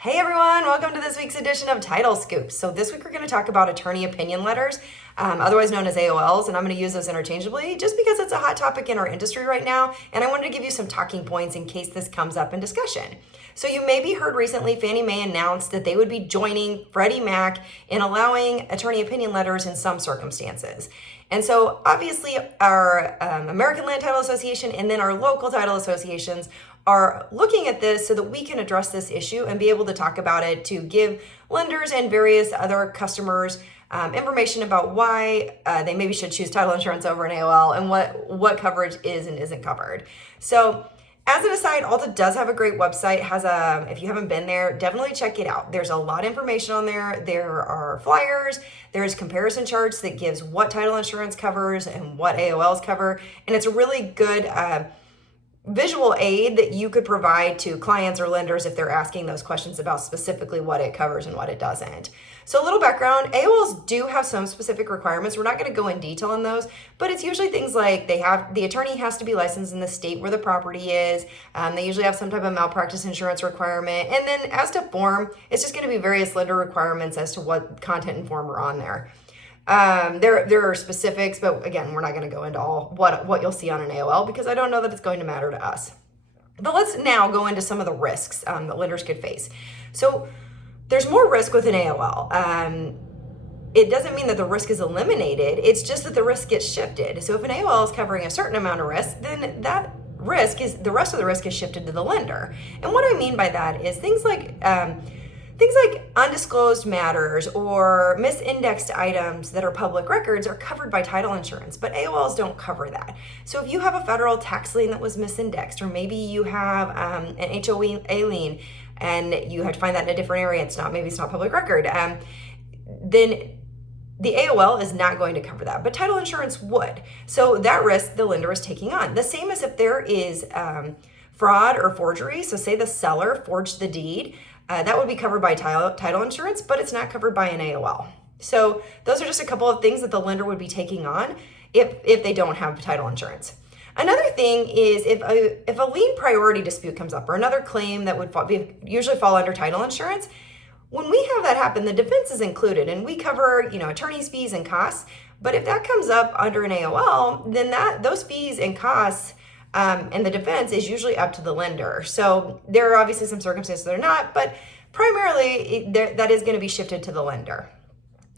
Hey everyone, welcome to this week's edition of Title Scoop. So this week we're going to talk about attorney opinion letters, otherwise known as AOLs, and I'm going to use those interchangeably just because it's a hot topic in our industry right now, and I wanted to give you some talking points in case this comes up in discussion. So you maybe heard recently Fannie Mae announced that they would be joining Freddie Mac in allowing attorney opinion letters in some circumstances. And so obviously our American Land Title Association and then our local title associations are looking at this so that we can address this issue and be able to talk about it to give lenders and various other customers information about why they maybe should choose title insurance over an AOL and what coverage is and isn't covered. So as an aside, Alta does have a great website, if you haven't been there, definitely check it out. There's a lot of information on there. There are flyers, there's comparison charts that gives what title insurance covers and what AOLs cover, and it's a really good visual aid that you could provide to clients or lenders if they're asking those questions about specifically what it covers and what it doesn't. So a little background, AOLs do have some specific requirements. We're not going to go in detail on those, but it's usually things like the attorney has to be licensed in the state where the property is. They usually have some type of malpractice insurance requirement. And then as to form, it's just going to be various lender requirements as to what content and form are on there. There are specifics, but again, we're not going to go into all what you'll see on an AOL because I don't know that it's going to matter to us. But let's now go into some of the risks that lenders could face. So there's more risk with an AOL. It doesn't mean that the risk is eliminated. It's just that the risk gets shifted. So if an AOL is covering a certain amount of risk, then the rest of the risk is shifted to the lender. And what I mean by that is things like undisclosed matters or misindexed items that are public records are covered by title insurance, but AOLs don't cover that. So if you have a federal tax lien that was misindexed, or maybe you have an HOA lien and you have to find that in a different area, maybe it's not public record, then the AOL is not going to cover that, but title insurance would. So that risk the lender is taking on. The same as if there is fraud or forgery. So say the seller forged the deed, that would be covered by title insurance, but it's not covered by an AOL. So those are just a couple of things that the lender would be taking on if they don't have title insurance. Another thing is if a lien priority dispute comes up or another claim that would usually fall under title insurance, when we have that happen, the defense is included and we cover attorney's fees and costs. But if that comes up under an AOL, then those fees and costs and the defense is usually up to the lender. So there are obviously some circumstances that are not, but primarily that is going to be shifted to the lender.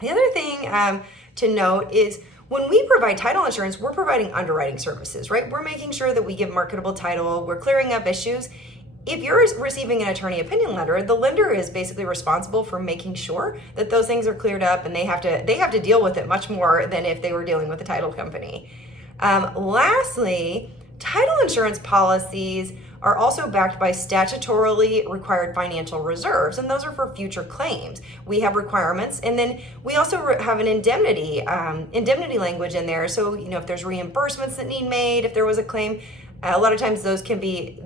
The other thing to note is when we provide title insurance, we're providing underwriting services, right? We're making sure that we give marketable title, we're clearing up issues. If you're receiving an attorney opinion letter, the lender is basically responsible for making sure that those things are cleared up, and they have to deal with it much more than if they were dealing with a title company. Lastly, title insurance policies are also backed by statutorily required financial reserves, and those are for future claims. We have requirements, and then we also have an indemnity language in there. So if there's reimbursements that need made, if there was a claim, a lot of times those can be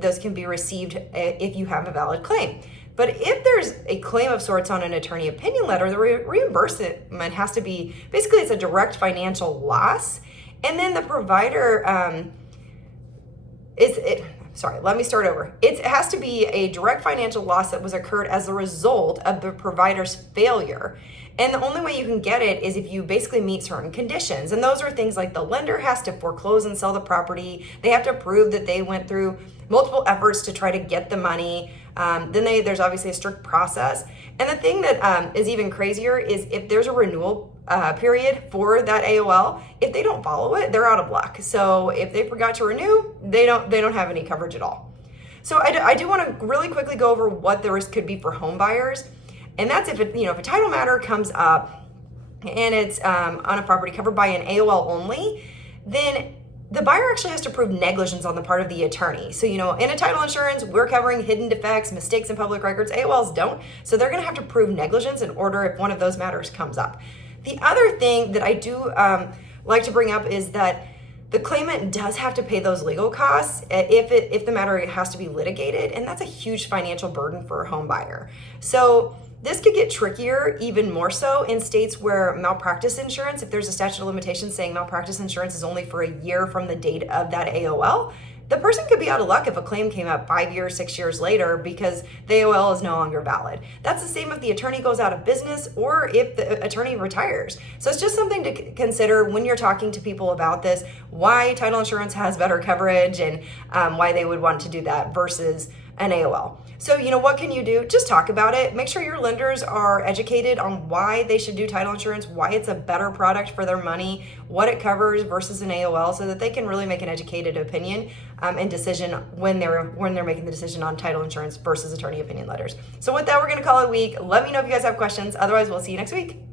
received if you have a valid claim. But if there's a claim of sorts on an attorney opinion letter, the reimbursement has to be basically it's a direct financial loss, and then the provider. Let me start over. It has to be a direct financial loss that was occurred as a result of the provider's failure. And the only way you can get it is if you basically meet certain conditions. And those are things like the lender has to foreclose and sell the property. They have to prove that they went through multiple efforts to try to get the money. There's obviously a strict process. And the thing that is even crazier is if there's a renewal period for that AOL, if they don't follow it, they're out of luck. So if they forgot to renew, they don't have any coverage at all. So I do want to really quickly go over what the risk could be for home buyers. And that's if a title matter comes up and it's on a property covered by an AOL only, then the buyer actually has to prove negligence on the part of the attorney. So, in a title insurance, we're covering hidden defects, mistakes in public records. AOLs don't. So they're going to have to prove negligence in order if one of those matters comes up. The other thing that I do like to bring up is that the claimant does have to pay those legal costs if the matter has to be litigated, and that's a huge financial burden for a home buyer. So this could get trickier even more so in states where malpractice insurance, if there's a statute of limitations saying malpractice insurance is only for a year from the date of that AOL, the person could be out of luck if a claim came up 5 years, 6 years later because the AOL is no longer valid. That's the same if the attorney goes out of business or if the attorney retires. So it's just something to consider when you're talking to people about this, why title insurance has better coverage and why they would want to do that versus an AOL. So, what can you do? Just talk about it. Make sure your lenders are educated on why they should do title insurance, why it's a better product for their money, what it covers versus an AOL, so that they can really make an educated opinion and decision when they're making the decision on title insurance versus attorney opinion letters. So with that, we're going to call it a week. Let me know if you guys have questions. Otherwise, we'll see you next week.